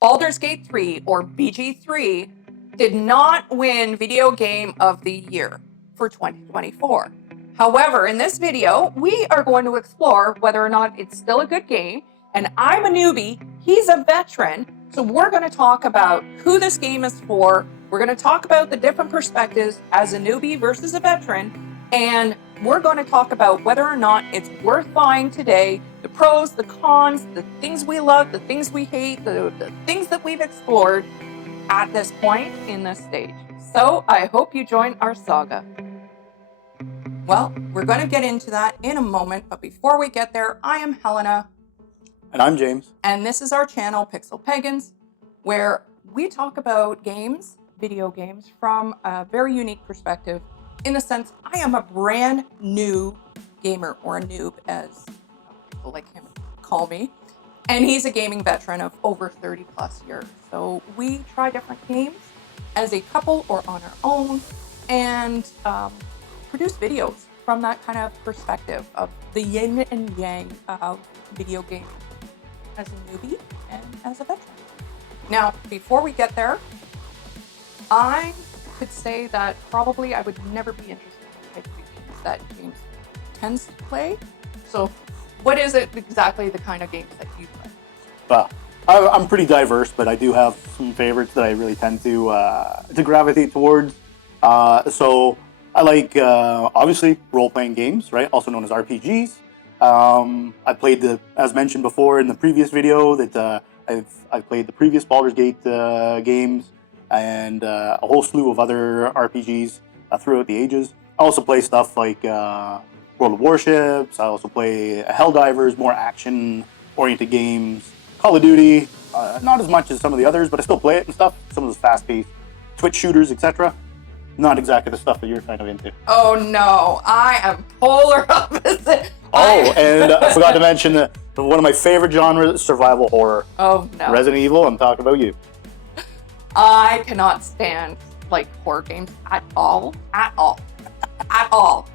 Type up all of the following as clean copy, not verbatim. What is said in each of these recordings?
Baldur's Gate 3, or BG3, did not win Video Game of the Year for 2024. However, in this video, we are going to explore whether or not it's still a good game, and I'm a newbie, he's a veteran, so we're going to talk about who this game is for, we're going to talk about the different perspectives as a newbie versus a veteran, and we're going to talk about whether or not it's worth buying today, the pros, the cons, the things we love, the things we hate, the things that we've explored at this point in this stage. So I hope you join our saga. Well, we're going to get into that in a moment, but before we get there, I am Helena. And I'm James. And this is our channel, Pixel Pagans, where we talk about games, video games, from a very unique perspective, in the sense I am a brand new gamer, or a noob, as people like him call me. And he's a gaming veteran of over 30 plus years. So we try different games as a couple or on our own, and produce videos from that kind of perspective of the yin and yang of video gaming as a newbie and as a veteran. Now, before we get there, I could say that probably I would never be interested in the type of games that James tends to play. So what is it exactly the kind of games that you play? Well, I'm pretty diverse, but I do have some favorites that I really tend to gravitate towards. So I like, obviously, role-playing games, right? Also known as RPGs. I played as mentioned before in the previous video, that I've played the previous Baldur's Gate games, and a whole slew of other RPGs throughout the ages. I also play stuff like World of Warships. I also play Helldivers, more action-oriented games. Call of Duty, not as much as some of the others, but I still play it and stuff. Some of those fast-paced Twitch shooters, etc. Not exactly the stuff that you're kind of into. Oh no, I am polar opposite. Oh, and I forgot to mention that one of my favorite genres, survival horror. Oh no. Resident Evil, I'm talking about you. I cannot stand horror games at all.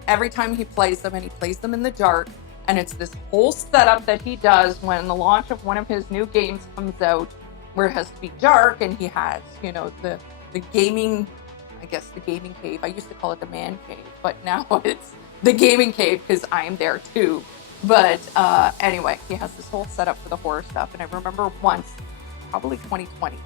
Every time he plays them, and he plays them in the dark, and it's this whole setup that he does when the launch of one of his new games comes out, where it has to be dark, and he has, the gaming, I guess the gaming cave. I used to call it the man cave, but now it's the gaming cave because I'm there too. But anyway, he has this whole setup for the horror stuff. And I remember once, probably 2020,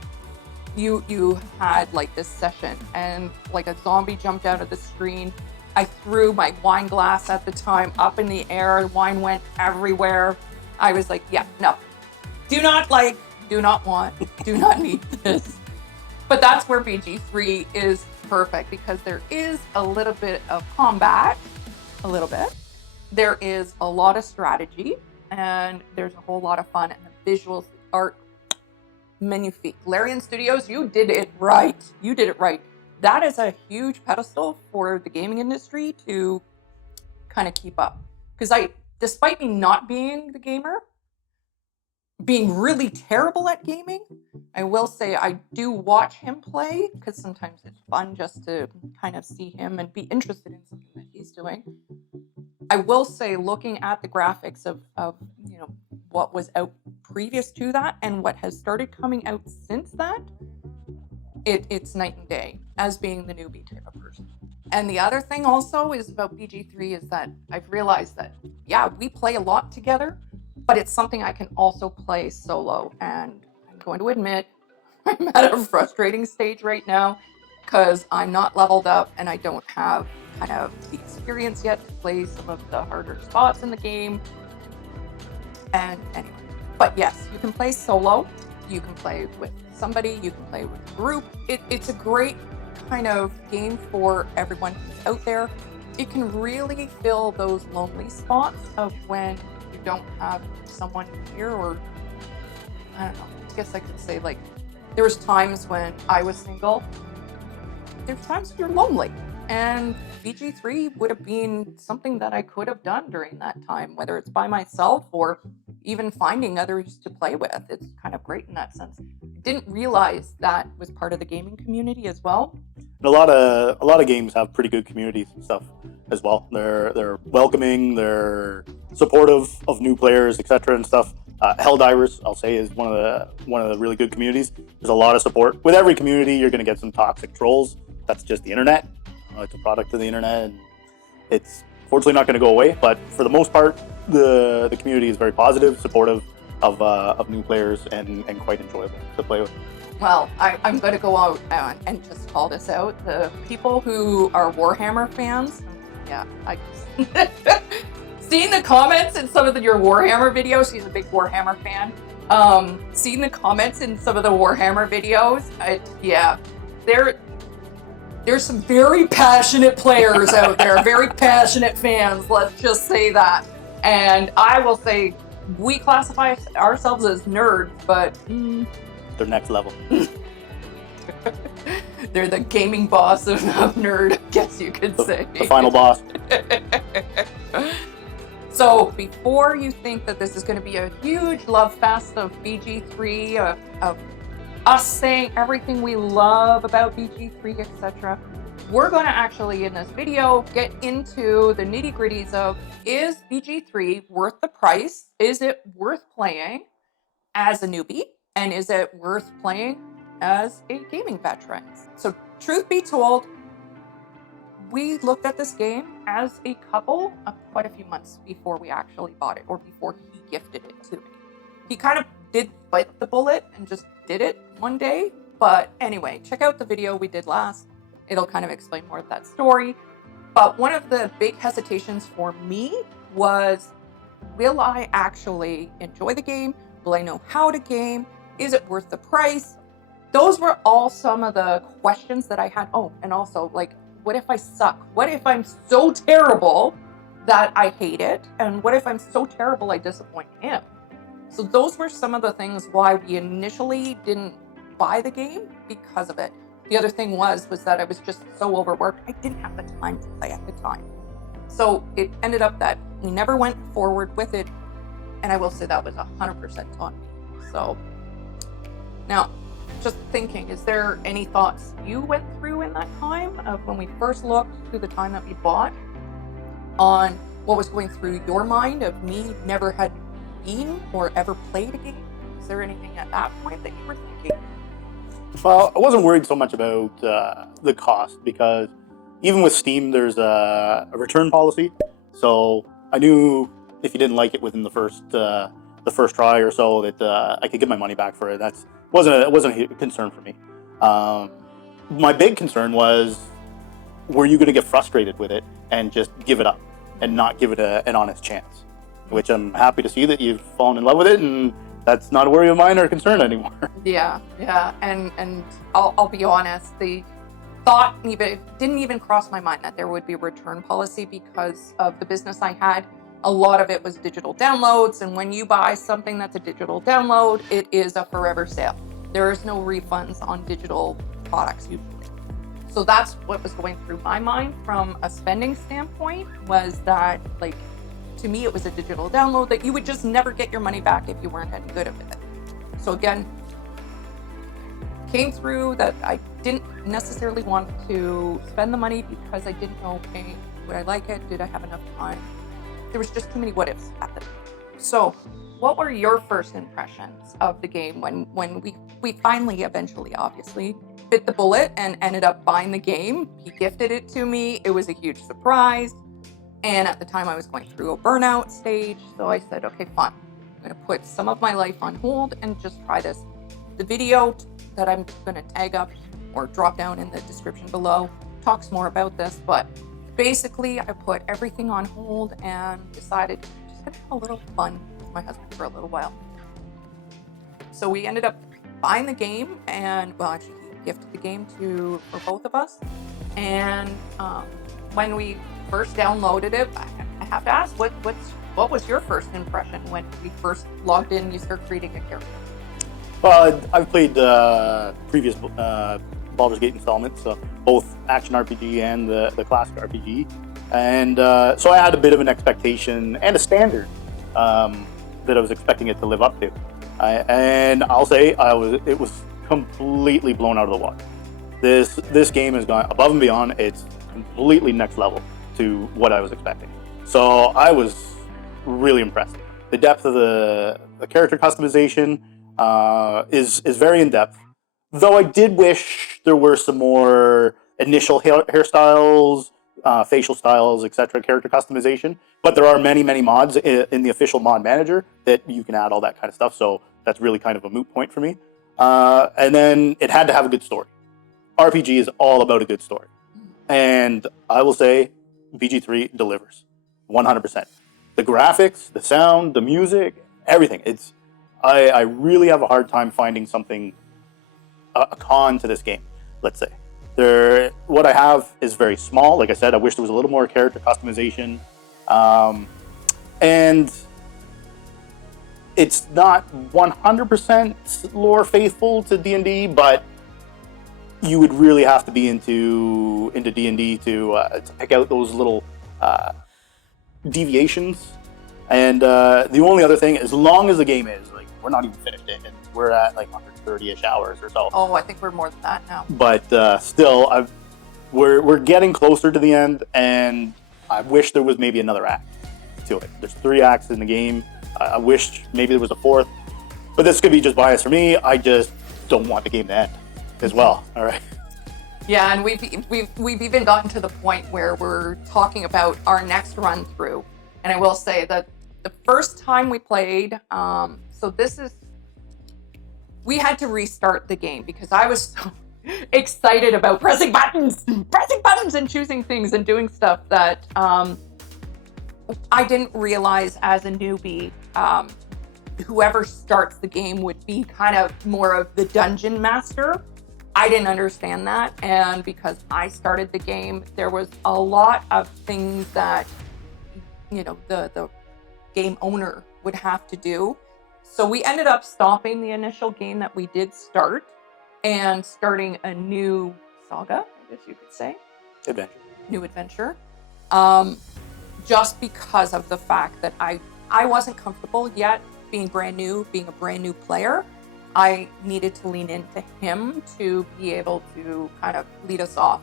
you had this session, and a zombie jumped out of the screen. I threw my wine glass at the time up in the air. Wine went everywhere. I was like, yeah, no, do not want, do not need this. But that's where BG3 is perfect, because there is a little bit of combat, There is a lot of strategy, and there's a whole lot of fun, and the visuals, the art, magnifique. Larian Studios, you did it right. That is a huge pedestal for the gaming industry to kind of keep up. Because despite me not being the gamer, being really terrible at gaming, I will say I do watch him play, because sometimes it's fun just to kind of see him and be interested in something that he's doing. I will say, looking at the graphics of what was out previous to that and what has started coming out since that, it's night and day as being the newbie type of person. And the other thing also is about BG3 is that I've realized that, yeah, we play a lot together, but it's something I can also play solo. And I'm going to admit, I'm at a frustrating stage right now because I'm not leveled up and I don't have kind of the experience yet to play some of the harder spots in the game. And anyway, but yes, you can play solo, you can play with somebody, you can play with a group. It's a great kind of game for everyone who's out there. It can really fill those lonely spots of when you don't have someone here, or I don't know, I guess I could say there was times when I was single. There's times when you're lonely, and BG3 would have been something that I could have done during that time, whether it's by myself or even finding others to play with. It's kind of great in that sense. Didn't realize that was part of the gaming community as well. And a lot of games have pretty good communities and stuff as well. They're welcoming, they're supportive of new players, etc. and stuff. Helldivers, I'll say, is one of the really good communities. There's a lot of support. With every community, you're going to get some toxic trolls. That's just the internet. It's a product of the internet, and it's fortunately not going to go away. But for the most part, the community is very positive, supportive of new players, and quite enjoyable to play with. Well, I'm going to go out and just call this out. The people who are Warhammer fans, yeah, I just seeing the comments in some of your Warhammer videos. He's a big Warhammer fan. Seeing the comments in some of the Warhammer videos, yeah, there's some very passionate players out there, very passionate fans. Let's just say that. And I will say, we classify ourselves as nerds, but they're next level. They're the gaming boss of nerd, I guess you could say. The final boss. So before you think that this is going to be a huge love fest of BG3, of us saying everything we love about BG3, etc., we're going to actually, in this video, get into the nitty-gritties of, is BG3 worth the price? Is it worth playing as a newbie? And is it worth playing as a gaming veteran? So truth be told, we looked at this game as a couple quite a few months before we actually bought it, or before he gifted it to me. He kind of did bite the bullet and just did it one day. But anyway, check out the video we did last. It'll kind of explain more of that story. But one of the big hesitations for me was, will I actually enjoy the game? Will I know how to game? Is it worth the price? Those were all some of the questions that I had. Oh, and also, like, what if I suck? What if I'm so terrible that I hate it? And what if I'm so terrible I disappoint him? So those were some of the things why we initially didn't buy the game, because of it. The other thing was that I was just so overworked, I didn't have the time to play at the time. So it ended up that we never went forward with it, and I will say that was 100% on me. So now, just thinking, is there any thoughts you went through in that time of when we first looked, to the time that we bought, on what was going through your mind of me never had been or ever played a game? Is there anything at that point that you were thinking? Well, I wasn't worried so much about the cost, because even with Steam, there's a return policy. So I knew if you didn't like it within the first try or so, that I could get my money back for it. That wasn't a concern for me. My big concern was, were you going to get frustrated with it and just give it up and not give it an honest chance? Which I'm happy to see that you've fallen in love with it, and that's not a worry of mine or a concern anymore. Yeah, and I'll be honest, the thought didn't even cross my mind that there would be a return policy, because of the business I had. A lot of it was digital downloads, and when you buy something that's a digital download, it is a forever sale. There is no refunds on digital products usually. So that's what was going through my mind from a spending standpoint, was that, like, to me, it was a digital download that you would just never get your money back if you weren't any good at it. So again, came through that I didn't necessarily want to spend the money, because I didn't know, okay, would I like it? Did I have enough time? There was just too many what ifs happening. So what were your first impressions of the game when we finally, eventually, obviously, bit the bullet and ended up buying the game? He gifted it to me. It was a huge surprise. And at the time I was going through a burnout stage. So I said, okay, fine. I'm going to put some of my life on hold and just try this. The video that I'm going to tag up or drop down in the description below talks more about this, but basically I put everything on hold and decided just to have a little fun with my husband for a little while. So we ended up buying the game, and well, actually he gifted the game for both of us. And when we first downloaded it, I have to ask, what was your first impression when we first logged in and you started creating a character? Well, I've played previous Baldur's Gate installments, so both action RPG and the classic RPG, and so I had a bit of an expectation and a standard that I was expecting it to live up to, and I'll say it was completely blown out of the water. This game has gone above and beyond. It's completely next level to what I was expecting. So I was really impressed. The depth of the character customization is very in depth. Though I did wish there were some more initial hairstyles, facial styles, etc. character customization. But there are many mods in the official mod manager that you can add all that kind of stuff. So that's really kind of a moot point for me. And then it had to have a good story. RPG is all about a good story. And I will say BG3 delivers 100%. The graphics, the sound, the music, everything. I really have a hard time finding something, a con to this game, let's say. What I have is very small. Like I said, I wish there was a little more character customization. And it's not 100% lore faithful to D&D, but you would really have to be into D&D to pick out those little deviations. And the only other thing, as long as the game is, like, we're not even finished it, and we're at like 130-ish hours or so. Oh, I think we're more than that now. But still, we're getting closer to the end, and I wish there was maybe another act to it. There's 3 acts in the game. I wish maybe there was a 4th, but this could be just bias for me. I just don't want the game to end as well. All right. Yeah, and we've even gotten to the point where we're talking about our next run through. And I will say that the first time we played, we had to restart the game because I was so excited about pressing buttons and choosing things and doing stuff that I didn't realize as a newbie, whoever starts the game would be kind of more of the dungeon master. I didn't understand that, and because I started the game, there was a lot of things that, you know, the game owner would have to do. So we ended up stopping the initial game that we did start and starting a new saga, I guess you could say. New adventure. Just because of the fact that I wasn't comfortable yet being a brand new player. I needed to lean into him to be able to kind of lead us off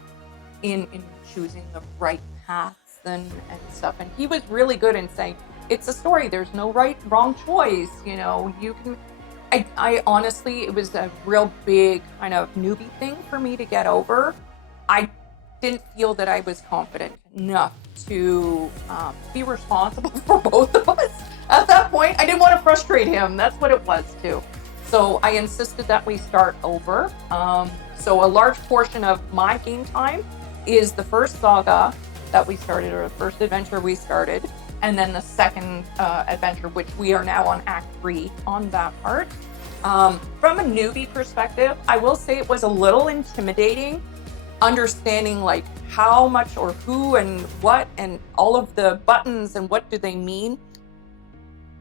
in choosing the right paths and stuff. And he was really good in saying, it's a story, there's no wrong choice, you know, you can. I honestly, it was a real big kind of newbie thing for me to get over. I didn't feel that I was confident enough to be responsible for both of us at that point. I didn't want to frustrate him. That's what it was too. So I insisted that we start over. So a large portion of my game time is the first saga that we started, or the first adventure we started, and then the second adventure, which we are now on Act 3 on that part. From a newbie perspective, I will say it was a little intimidating understanding like how much or who and what and all of the buttons and what do they mean.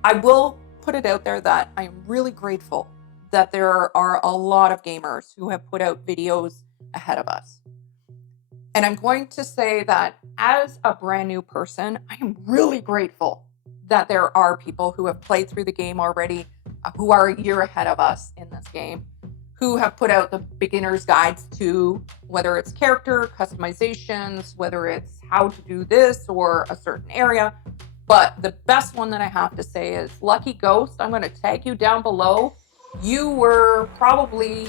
I will put it out there that I am really grateful that there are a lot of gamers who have put out videos ahead of us. And I'm going to say that as a brand new person, I am really grateful that there are people who have played through the game already, who are a year ahead of us in this game, who have put out the beginner's guides to whether it's character customizations, whether it's how to do this or a certain area. But the best one that I have to say is LuckyGhost. I'm going to tag you down below. You were probably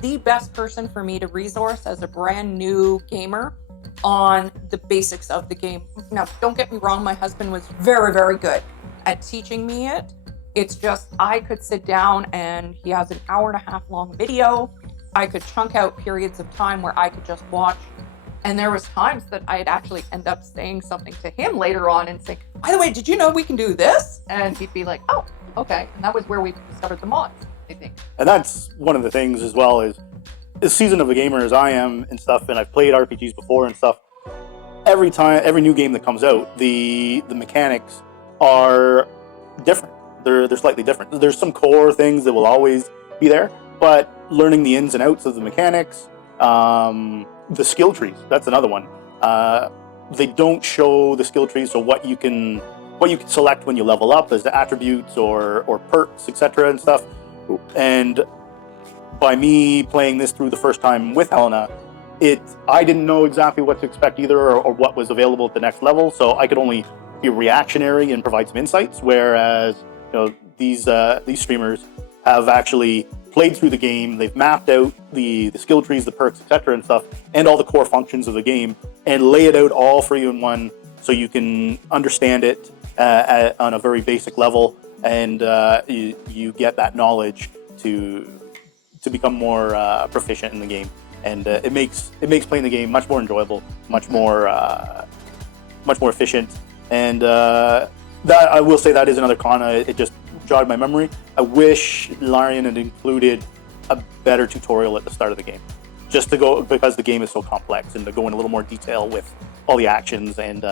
the best person for me to resource as a brand new gamer on the basics of the game. Now, don't get me wrong, my husband was very, very good at teaching me it. It's just I could sit down and he has an 1.5 hour long video. I could chunk out periods of time where I could just watch. And there was times that I'd actually end up saying something to him later on and say, by the way, did you know we can do this? And he'd be like, oh, okay. And that was where we discovered the mods, I think. And that's one of the things as well is as seasoned of a gamer as I am and stuff, and I've played RPGs before and stuff, every new game that comes out, the mechanics are different. They're slightly different. There's some core things that will always be there, but learning the ins and outs of the mechanics, the skill trees, that's another one. They don't show the skill trees, so what you can select when you level up as the attributes or perks, etc. and stuff. And by me playing this through the first time with Helena, I didn't know exactly what to expect either or what was available at the next level, so I could only be reactionary and provide some insights, whereas these streamers have actually played through the game. They've mapped out the skill trees, the perks, etc., and stuff, and all the core functions of the game, and lay it out all for you in one, so you can understand it on a very basic level, and you get that knowledge to become more proficient in the game, and it makes playing the game much more enjoyable, much more efficient, and that I will say that is another con. It just jogged my memory. I wish Larian had included a better tutorial at the start of the game, because the game is so complex, and to go in a little more detail with all the actions and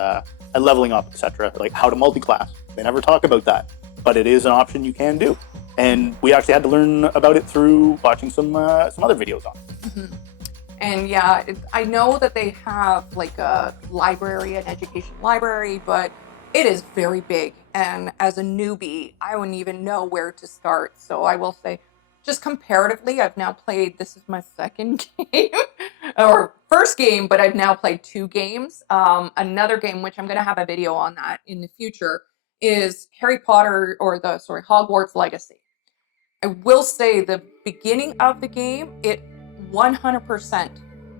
leveling up, etc. Like how to multi-class. They never talk about that, but it is an option you can do. And we actually had to learn about it through watching some other videos on it. Mm-hmm. And yeah, I know that they have like a library, an education library, but it is very big. And as a newbie, I wouldn't even know where to start. So I will say, just comparatively, I've now played, this is my second game, or first game, but I've now played 2 games. Another game, which I'm going to have a video on that in the future, is Hogwarts Legacy. I will say the beginning of the game, it 100%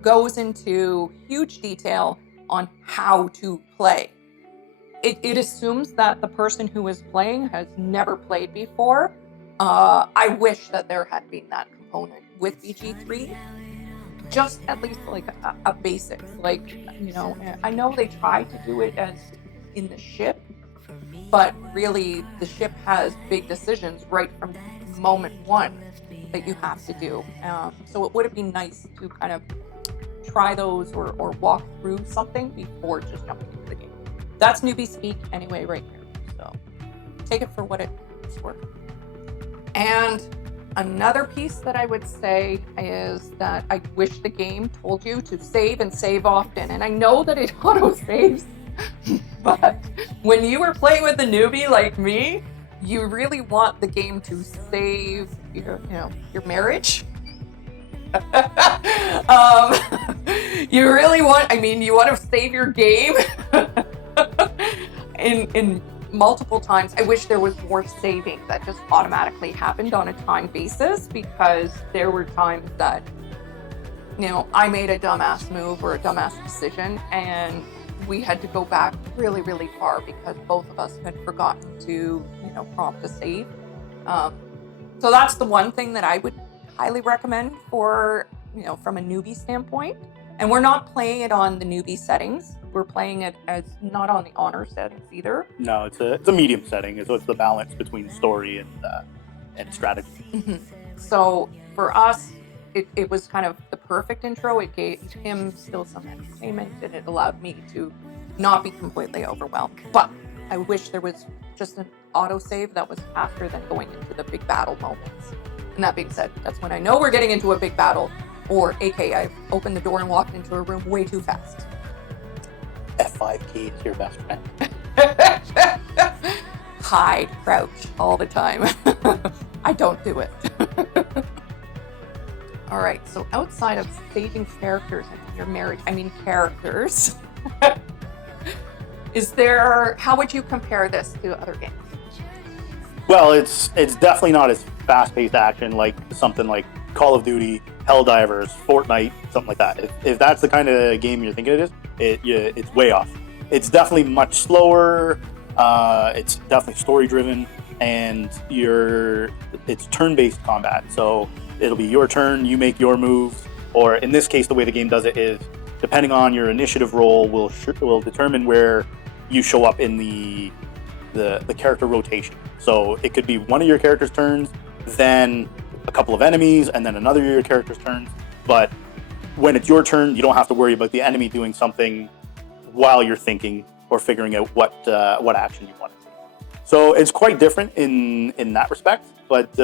goes into huge detail on how to play. It assumes that the person who is playing has never played before. I wish that there had been that component with BG3. Just at least like a basics. Like, I know they tried to do it as in the ship, but really the ship has big decisions right from moment one that you have to do. So it would have been nice to kind of try those or walk through something before just jumping into the game. That's newbie speak anyway right here. So take it for what it's worth. And another piece that I would say is that I wish the game told you to save and save often. And I know that it auto-saves, but when you were playing with a newbie like me, you really want the game to save your marriage. You really want, you want to save your game in multiple times. I wish there was more saving that just automatically happened on a time basis, because there were times that, I made a dumbass move or a dumbass decision, and we had to go back really, really far because both of us had forgotten to, prompt a save. So that's the one thing that I would highly recommend for, from a newbie standpoint. And we're not playing it on the newbie settings. We're playing it as not on the honor settings either. No, it's a medium setting. So it's the balance between story and strategy. Mm-hmm. So for us, it was kind of the perfect intro. It gave him still some entertainment, and it allowed me to not be completely overwhelmed. But I wish there was just an autosave that was faster than going into the big battle moments. And that being said, that's when I know we're getting into a big battle, or aka I've opened the door and walked into a room way too fast. F5 key is your best friend. Hide, crouch all the time. I don't do it. All right, so outside of saving characters in your marriage, characters, how would you compare this to other games? Well, it's definitely not as fast-paced action like something like Call of Duty, Helldivers, Fortnite, something like that. If that's the kind of game you're thinking it is, it's way off. It's definitely much slower. It's definitely story-driven, and it's turn-based combat. So it'll be your turn, you make your moves, or in this case, the way the game does it is, depending on your initiative roll, will determine where you show up in the character rotation. So it could be one of your character's turns, then a couple of enemies, and then another of your character's turns. But when it's your turn, you don't have to worry about the enemy doing something while you're thinking or figuring out what action you want to do. So it's quite different in that respect. But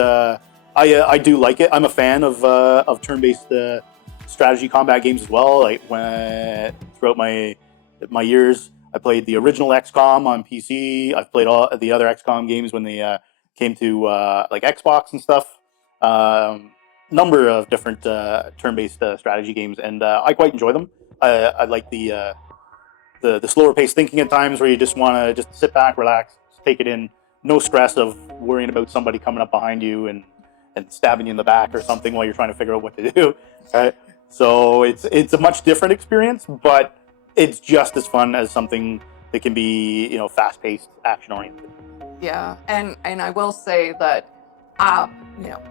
I do like it. I'm a fan of turn-based strategy combat games as well. Like throughout my years, I played the original XCOM on PC. I've played all the other XCOM games when they came to like Xbox and stuff. Number of different turn-based strategy games, and I quite enjoy them. I like the slower-paced thinking at times, where you just want to just sit back, relax, take it in, no stress of worrying about somebody coming up behind you and stabbing you in the back or something while you're trying to figure out what to do. Right? So it's a much different experience, but it's just as fun as something that can be, you know, fast-paced, action-oriented. Yeah, and I will say that, you know,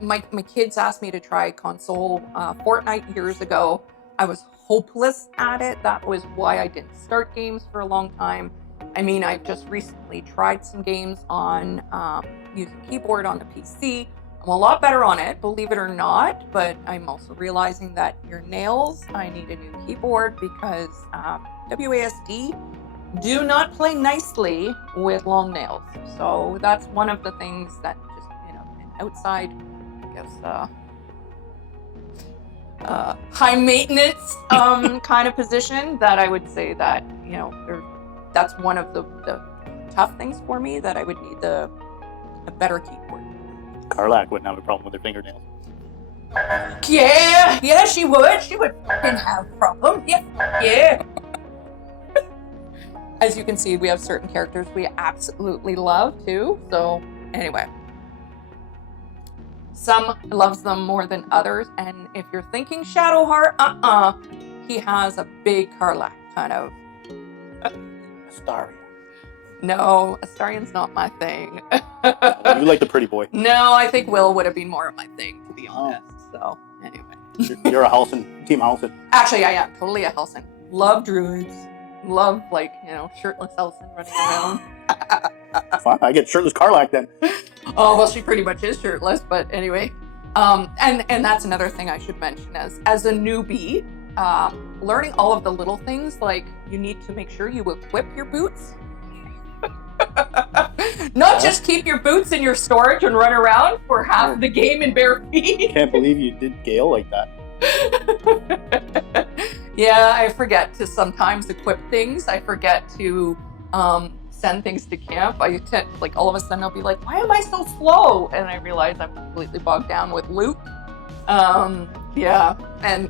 my kids asked me to try console Fortnite years ago. I was hopeless at it. That was why I didn't start games for a long time. I mean, I've just recently tried some games on using keyboard on the PC. I'm a lot better on it, believe it or not, but I'm also realizing that your nails, I need a new keyboard because WASD do not play nicely with long nails. So that's one of the things that just, you know, an outside, I guess, high maintenance kind of position that I would say that, you know, that's one of the tough things for me, that I would need a better keyboard. Carlac wouldn't have a problem with her fingernails. Yeah, she would. She would fucking have a problem. Yeah. As you can see, we have certain characters we absolutely love too. So anyway, some loves them more than others. And if you're thinking Shadowheart, he has a big Carlac kind of. Astarion. No, Astarion's not my thing. You like the pretty boy. No, I think Will would have been more of my thing, to be honest. So, anyway. You're a Halsin, Team Halsin. Actually, I am totally a Halsin. Love druids. Love, like, you know, shirtless Halsin running around. Fine, I get shirtless Carlac then. Oh, well, she pretty much is shirtless, but anyway. And that's another thing I should mention as a newbie, learning all of the little things, like you need to make sure you equip your boots. Not just keep your boots in your storage and run around for half the game in bare feet. Can't believe you did Gale like that. Yeah, I forget to sometimes equip things. I forget to send things to camp. I tend, like, all of a sudden I'll be like, why am I so slow? And I realize I'm completely bogged down with loot. Yeah,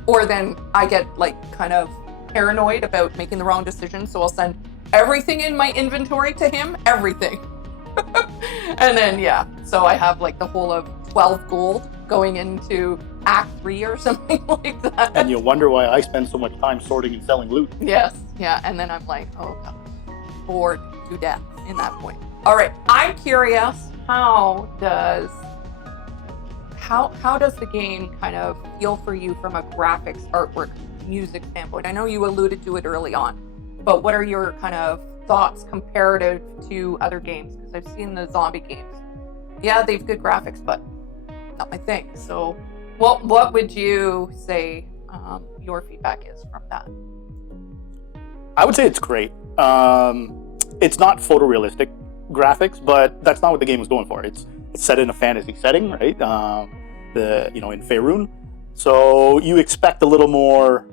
or then I get like kind of paranoid about making the wrong decision, so I'll send everything in my inventory to him, everything. And then, yeah, so I have like the whole of 12 gold going into Act 3 or something like that. And you wonder why I spend so much time sorting and selling loot. Yes, yeah, and then I'm like, oh god, bored to death in that point. All right, I'm curious, how does the game kind of feel for you from a graphics, artwork, music standpoint? I know you alluded to it early on, but what are your kind of thoughts comparative to other games? Because I've seen the zombie games. Yeah, they've good graphics, but not my thing. So what would you say your feedback is from that? I would say it's great. It's not photorealistic graphics, but that's not what the game was going for. It's set in a fantasy setting, right? In Faerun. So you expect a little more,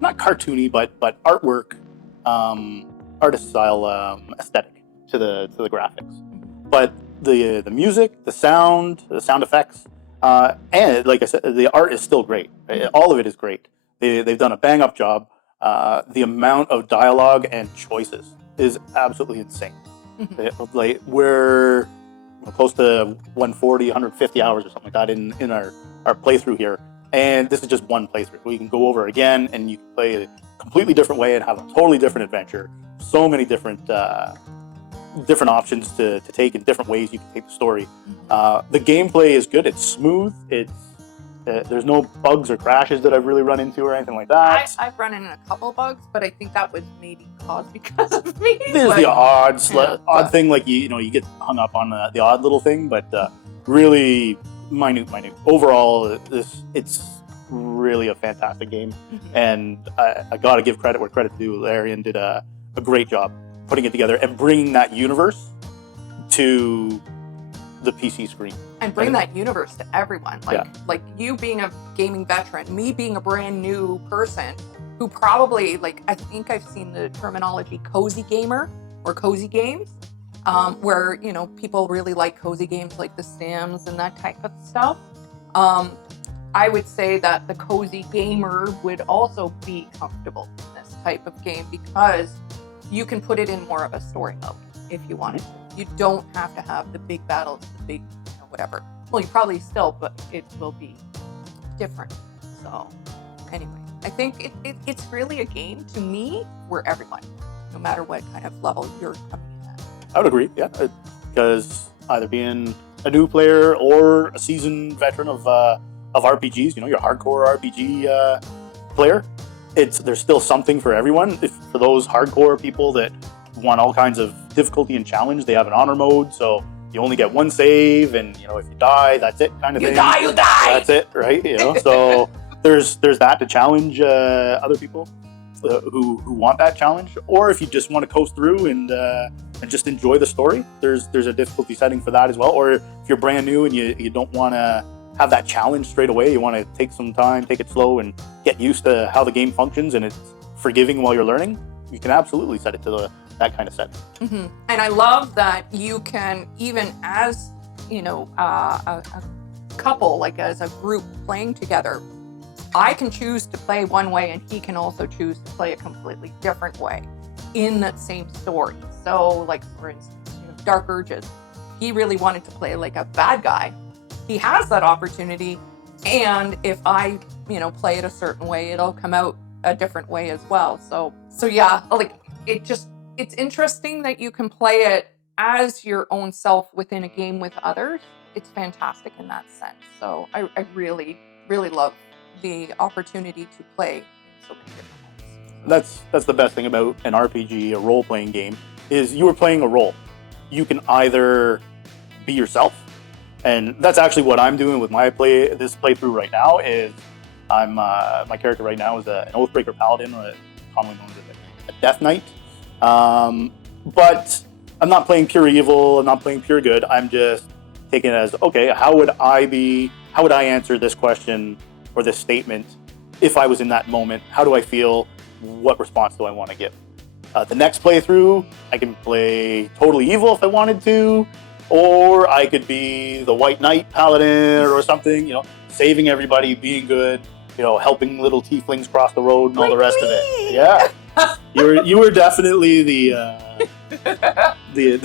not cartoony, but artwork, artist style aesthetic to the graphics. But the music, the sound effects, and like I said, the art is still great. Right? All of it is great. They've done a bang up job. The amount of dialogue and choices is absolutely insane. Like we're close to 140, 150 hours or something like that in our playthrough here. And this is just one playthrough. We can go over again and you can play a completely different way and have a totally different adventure. So many different options to take in different ways you can take the story. The gameplay is good. It's smooth. There's no bugs or crashes that I've really run into or anything like that. I've run into a couple bugs, but I think that was maybe caused because of me. There's the odd thing, like you get hung up on the odd little thing, but really minute. Overall, it's really a fantastic game, and I gotta give credit where credit's due. Larian did a great job putting it together and bringing that universe to the PC screen. And bring that universe to everyone. Like you being a gaming veteran, me being a brand new person who probably, like, I think I've seen the terminology cozy gamer or cozy games, where, you know, people really like cozy games like The Sims and that type of stuff. I would say that the cozy gamer would also be comfortable in this type of game because you can put it in more of a story mode if you wanted to. You don't have to have the big battles, the big, whatever. Well, you probably still, but it will be different. So anyway, I think it's really a game to me for everyone, no matter what kind of level you're coming in at. I would agree, yeah, because either being a new player or a seasoned veteran of RPGs, your hardcore RPG player, there's still something for everyone. For those hardcore people that want all kinds of difficulty and challenge, they have an honor mode, so you only get one save, and if you die, that's it, kind of thing. You die. That's it, right? So there's that to challenge other people who want that challenge, or if you just want to coast through and just enjoy the story, there's a difficulty setting for that as well. Or if you're brand new and you don't want to have that challenge straight away, you want to take some time, take it slow, and get used to how the game functions, and it's forgiving while you're learning, you can absolutely set it to that kind of setting. Mm-hmm. And I love that you can, even as a couple, like as a group playing together, I can choose to play one way and he can also choose to play a completely different way in that same story. So like, for instance, Dark Urges, he really wanted to play like a bad guy. He has that opportunity, and if I play it a certain way, it'll come out a different way as well. So yeah, like it's interesting that you can play it as your own self within a game with others. It's fantastic in that sense. So I really, really love the opportunity to play in so many different ways. That's the best thing about an RPG, a role-playing game, is you are playing a role. You can either be yourself, and that's actually what I'm doing with my playthrough right now. Is my character right now is an Oathbreaker Paladin, commonly known as a Death Knight. But I'm not playing pure evil. I'm not playing pure good. I'm just taking it as, okay, how would I answer this question or this statement if I was in that moment? How do I feel? What response do I want to give? The next playthrough, I can play totally evil if I wanted to, or I could be the White Knight Paladin or something, saving everybody, being good, helping little tieflings cross the road and all the rest of it. Yeah. You were definitely the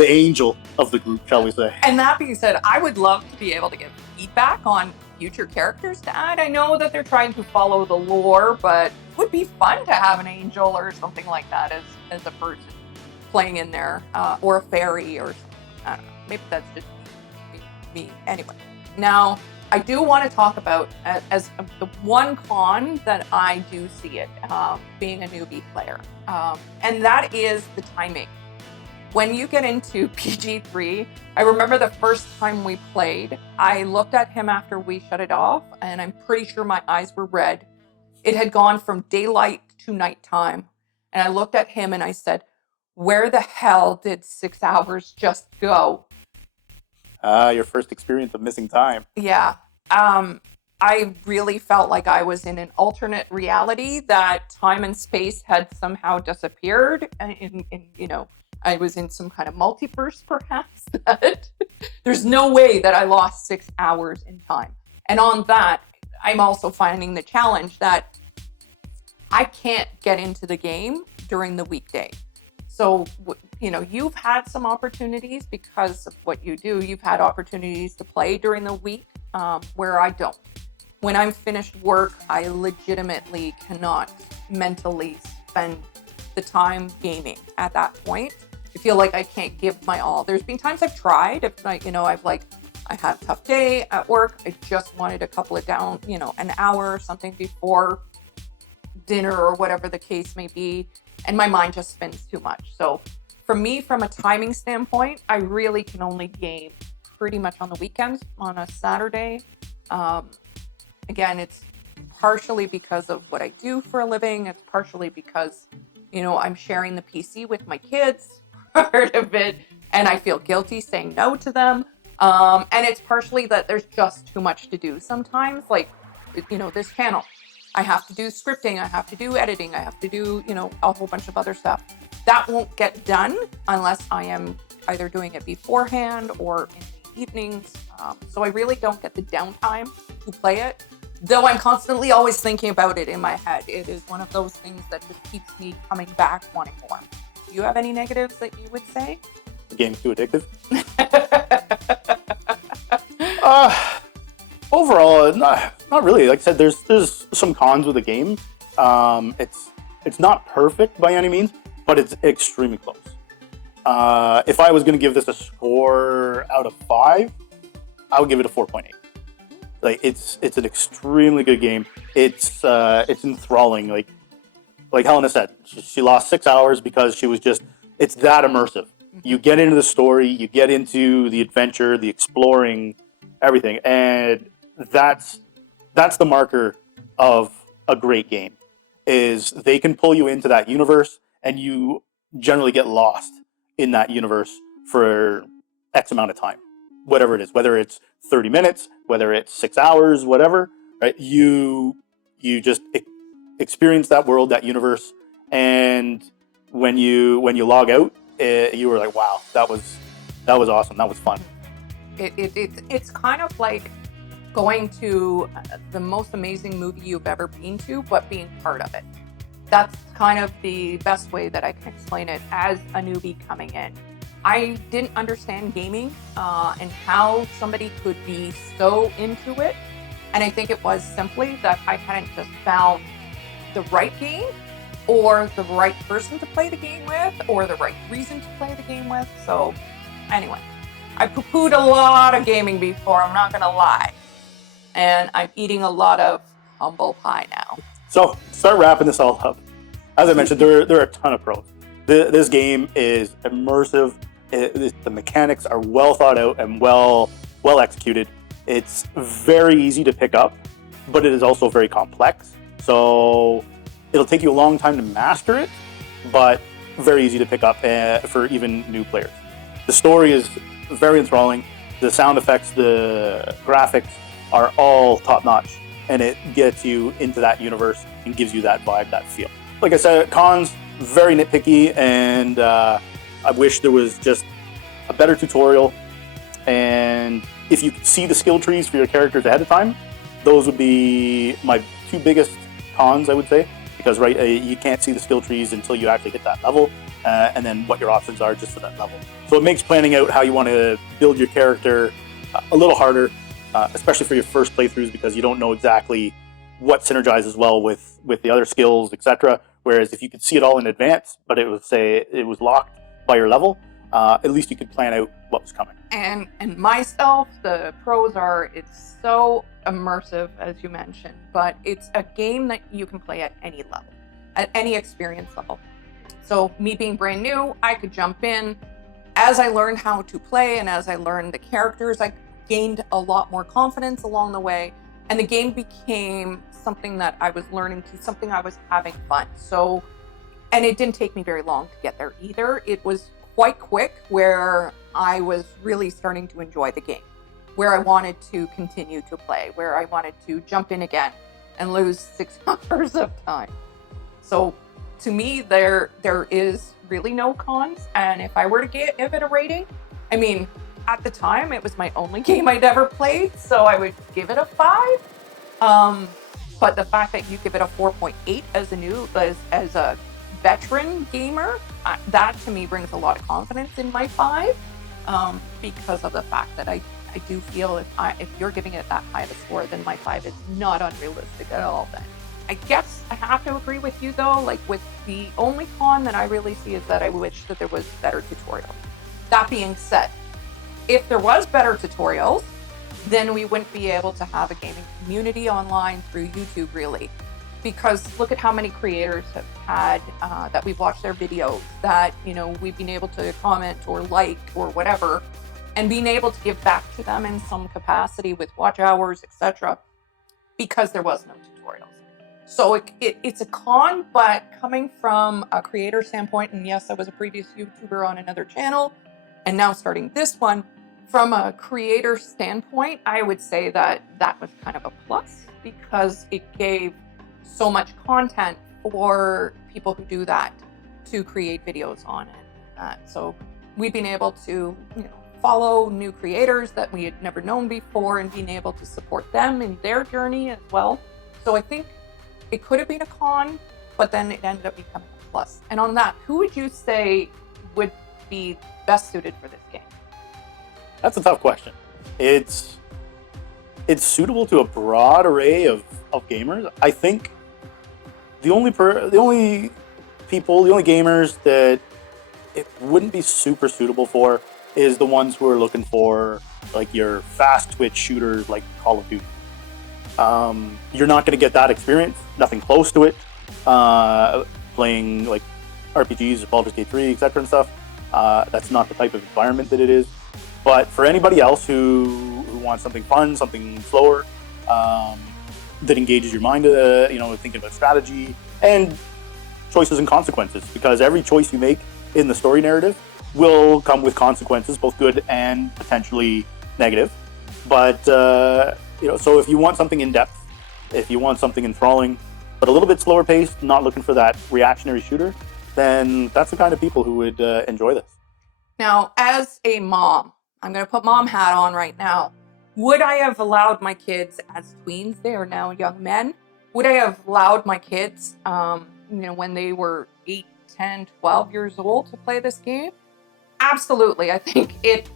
angel of the group, shall we say. And that being said, I would love to be able to give feedback on future characters to add. I know that they're trying to follow the lore, but it would be fun to have an angel or something like that as a person playing in there, or a fairy or something. I don't know. Maybe that's just me. Anyway, now I do want to talk about as the one con that I do see it being a newbie player, and that is the timing. When you get into BG3, I remember the first time we played, I looked at him after we shut it off, and I'm pretty sure my eyes were red. It had gone from daylight to nighttime, and I looked at him and I said, "Where the hell did 6 hours just go?" Your first experience of missing time. Yeah. I really felt like I was in an alternate reality, that time and space had somehow disappeared. I was in some kind of multiverse, perhaps, that there's no way that I lost 6 hours in time. And on that, I'm also finding the challenge that I can't get into the game during the weekday. So, you've had some opportunities because of what you do. You've had opportunities to play during the week where I don't. When I'm finished work, I legitimately cannot mentally spend the time gaming at that point. I feel like I can't give my all. There's been times I've tried. If I had a tough day at work. I just wanted a couple of an hour or something before dinner or whatever the case may be. And my mind just spins too much. So for me, from a timing standpoint, I really can only game pretty much on the weekends, on a Saturday. Again, it's partially because of what I do for a living. It's partially because, I'm sharing the PC with my kids, part of it, and I feel guilty saying no to them. And it's partially that there's just too much to do sometimes. Like, this channel, I have to do scripting, I have to do editing, I have to do, a whole bunch of other stuff. That won't get done unless I am either doing it beforehand or in the evenings. So I really don't get the downtime to play it, though I'm constantly always thinking about it in my head. It is one of those things that just keeps me coming back wanting more. Do you have any negatives that you would say? The game's too addictive. Overall, not really. Like I said, there's some cons with the game. It's not perfect by any means, but it's extremely close. If I was going to give this a score out of 5, I would give it a 4.8. Like it's an extremely good game. It's enthralling. Like Helena said, she lost 6 hours because she was just. It's that immersive. You get into the story, you get into the adventure, the exploring, everything, and that's the marker of a great game. Is they can pull you into that universe, and you generally get lost in that universe for X amount of time, whatever it is, whether it's 30 minutes, whether it's 6 hours, whatever, right? You just experience that world, that universe, and when you log out, you were like, wow, that was awesome, that was fun. It's kind of like going to the most amazing movie you've ever been to, but being part of it. That's kind of the best way that I can explain it as a newbie coming in. I didn't understand gaming and how somebody could be so into it. And I think it was simply that I hadn't just found the right game or the right person to play the game with or the right reason to play the game with. So anyway, I poo-pooed a lot of gaming before, I'm not going to lie. And I'm eating a lot of humble pie now. So, start wrapping this all up. As I mentioned, there are a ton of pros. This game is immersive. The mechanics are well thought out and well executed. It's very easy to pick up, but it is also very complex. So it'll take you a long time to master it, but very easy to pick up for even new players. The story is very enthralling. The sound effects, the graphics are all top-notch, and it gets you into that universe and gives you that vibe, that feel. Like I said, cons, very nitpicky, and I wish there was just a better tutorial. And if you could see the skill trees for your characters ahead of time, those would be my 2 biggest cons, I would say, because you can't see the skill trees until you actually hit that level, and then what your options are just for that level. So it makes planning out how you want to build your character a little harder, especially for your first playthroughs, because you don't know exactly what synergizes well with the other skills, etc. Whereas if you could see it all in advance, but it was locked by your level, at least you could plan out what was coming. And myself, the pros are it's so immersive, as you mentioned, but it's a game that you can play at any level, at any experience level. So me being brand new, I could jump in. As I learned how to play and as I learned the characters, I gained a lot more confidence along the way. And the game became something that I was learning to, something I was having fun. So, and it didn't take me very long to get there either. It was quite quick where I was really starting to enjoy the game, where I wanted to continue to play, where I wanted to jump in again and lose 6 hours of time. So to me, there is really no cons. And if I were to give it a rating, I mean, at the time, it was my only game I'd ever played, so I would give it a 5. But the fact that you give it a 4.8 as a veteran gamer, that to me brings a lot of confidence in my 5, because of the fact that I do feel if you're giving it that high of a score, then my 5 is not unrealistic at all. Then I guess I have to agree with you though. Like with the only con that I really see is that I wish that there was better tutorials. That being said, if there was better tutorials, then we wouldn't be able to have a gaming community online through YouTube, really. Because look at how many creators have had that we've watched their videos that, we've been able to comment or like or whatever, and being able to give back to them in some capacity with watch hours, etc., because there was no tutorials. So it's a con, but coming from a creator standpoint, and yes, I was a previous YouTuber on another channel, and now starting this one, from a creator standpoint, I would say that was kind of a plus because it gave so much content for people who do that to create videos on it. So we've been able to, follow new creators that we had never known before and being able to support them in their journey as well. So I think it could have been a con, but then it ended up becoming a plus. And on that, who would you say would be best suited for this game? That's a tough question. It's suitable to a broad array of gamers. I think the only gamers that it wouldn't be super suitable for is the ones who are looking for like your fast twitch shooters like Call of Duty. You're not going to get that experience, nothing close to it, playing like RPGs, Baldur's Gate 3, etc. and stuff. That's not the type of environment that it is. But for anybody else who wants something fun, something slower, that engages your mind, thinking about strategy and choices and consequences, because every choice you make in the story narrative will come with consequences, both good and potentially negative. But so if you want something in depth, if you want something enthralling, but a little bit slower paced, not looking for that reactionary shooter, then that's the kind of people who would enjoy this. Now, as a mom, I'm going to put mom hat on right now. Would I have allowed my kids as tweens? They are now young men. Would I have allowed my kids, when they were 8, 10, 12 years old to play this game? Absolutely. I think it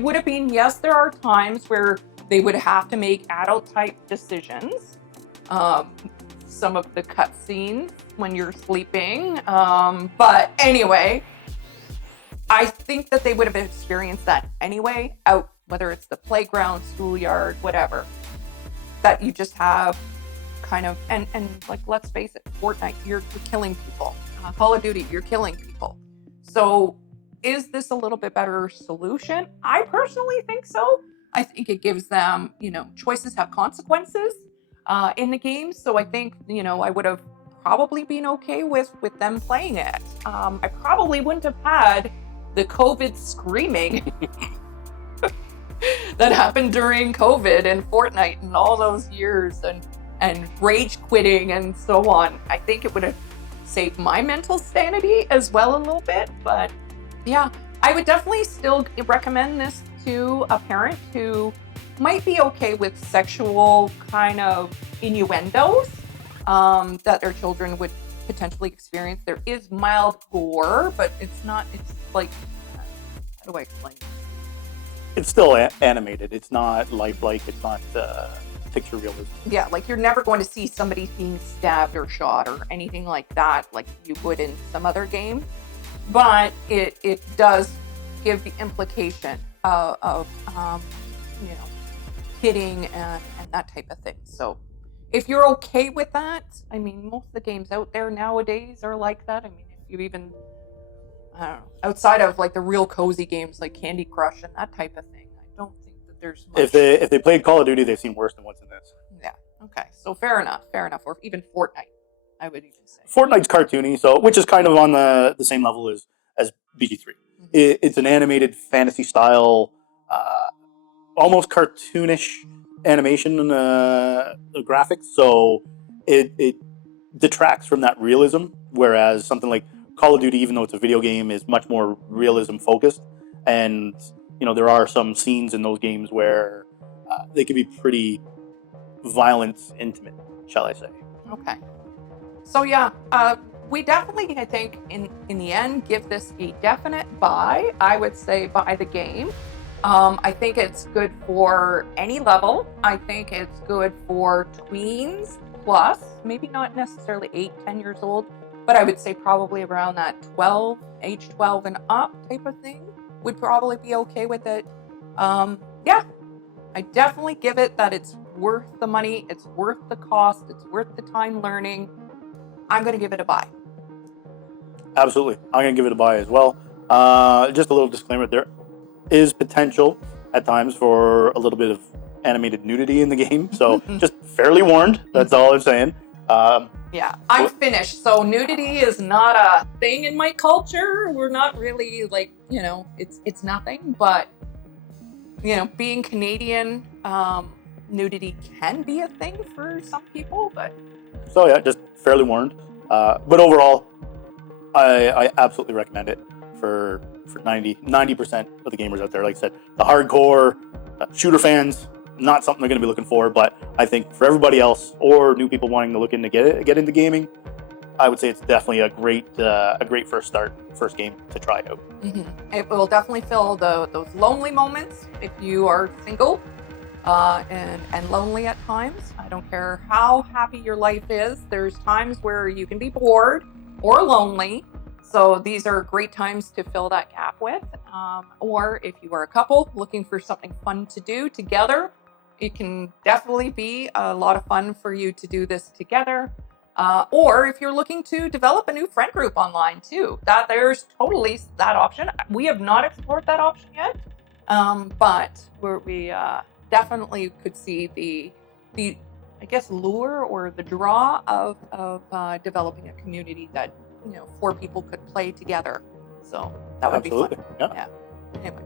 would have been, yes, there are times where they would have to make adult type decisions. Some of the cutscenes when you're sleeping. But anyway, I think that they would have experienced that anyway, out, whether it's the playground, schoolyard, whatever. That you just have kind of, and like, let's face it, Fortnite, you're killing people. Call of Duty, you're killing people. So is this a little bit better solution? I personally think so. I think it gives them, choices have consequences in the game. So I think, I would have probably been okay with them playing it. I probably wouldn't have had the COVID screaming that happened during COVID and Fortnite and all those years and rage quitting and so on. I think it would have saved my mental sanity as well a little bit. But yeah, I would definitely still recommend this to a parent who might be okay with sexual kind of innuendos that their children would potentially experience. There is mild gore, but it's like, how do I explain it? It's still animated. It's not lifelike. It's not picture realism. Yeah, like you're never going to see somebody being stabbed or shot or anything like that, like you would in some other game. But it does give the implication of hitting and that type of thing. So if you're okay with that, I mean, most of the games out there nowadays are like that. I mean, if you even, I don't know, outside of like the real cozy games like Candy Crush and that type of thing, I don't think that there's much. If they played Call of Duty, they've seen worse than what's in this. Yeah. Okay. So fair enough. Or even Fortnite, I would even say. Fortnite's cartoony, so which is kind of on the same level as BG3. Mm-hmm. It's an animated fantasy style, almost cartoonish animation and graphics, so it detracts from that realism, whereas something like Call of Duty, even though it's a video game, is much more realism focused. And there are some scenes in those games where they can be pretty violent, intimate, shall I say. Okay. So yeah, we definitely, I think, in the end, give this a definite buy. I would say buy the game. I think it's good for any level. I think it's good for tweens plus, maybe not necessarily 8, 10 years old, but I would say probably around that age 12 and up type of thing would probably be okay with it. Yeah, I definitely give it that it's worth the money, it's worth the cost, it's worth the time learning. I'm going to give it a buy. Absolutely. I'm going to give it a buy as well. Just a little disclaimer, there is potential at times for a little bit of animated nudity in the game, so just fairly warned, that's all I'm saying. Yeah, I'm Finnish, so nudity is not a thing in my culture. We're not really like, it's nothing, but being Canadian, nudity can be a thing for some people, but so yeah, just fairly warned. But overall, I absolutely recommend it for 90% of the gamers out there. Like I said, the hardcore shooter fans, not something they're going to be looking for, but I think for everybody else or new people wanting to look into get into gaming, I would say it's definitely a great first game to try out. It will definitely fill those lonely moments if you are single and lonely at times. I don't care how happy your life is. There's times where you can be bored or lonely. So these are great times to fill that gap with. Or if you are a couple looking for something fun to do together, it can definitely be a lot of fun for you to do this together. Or if you're looking to develop a new friend group online too, there's totally that option. We have not explored that option yet, but we definitely could see the I guess lure or the draw of developing a community that 4 people could play together. So that would Absolutely. be fun. Yeah. Anyway,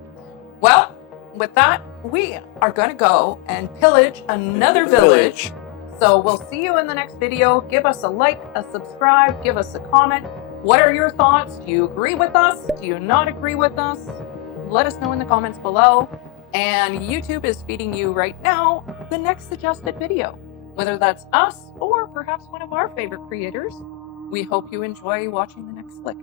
well, with that, we are going to go and pillage another village. So we'll see you in the next video. Give us a like, a subscribe, give us a comment. What are your thoughts? Do you agree with us? Do you not agree with us? Let us know in the comments below. And YouTube is feeding you right now the next suggested video, whether that's us or perhaps one of our favorite creators. We hope you enjoy watching the next flick.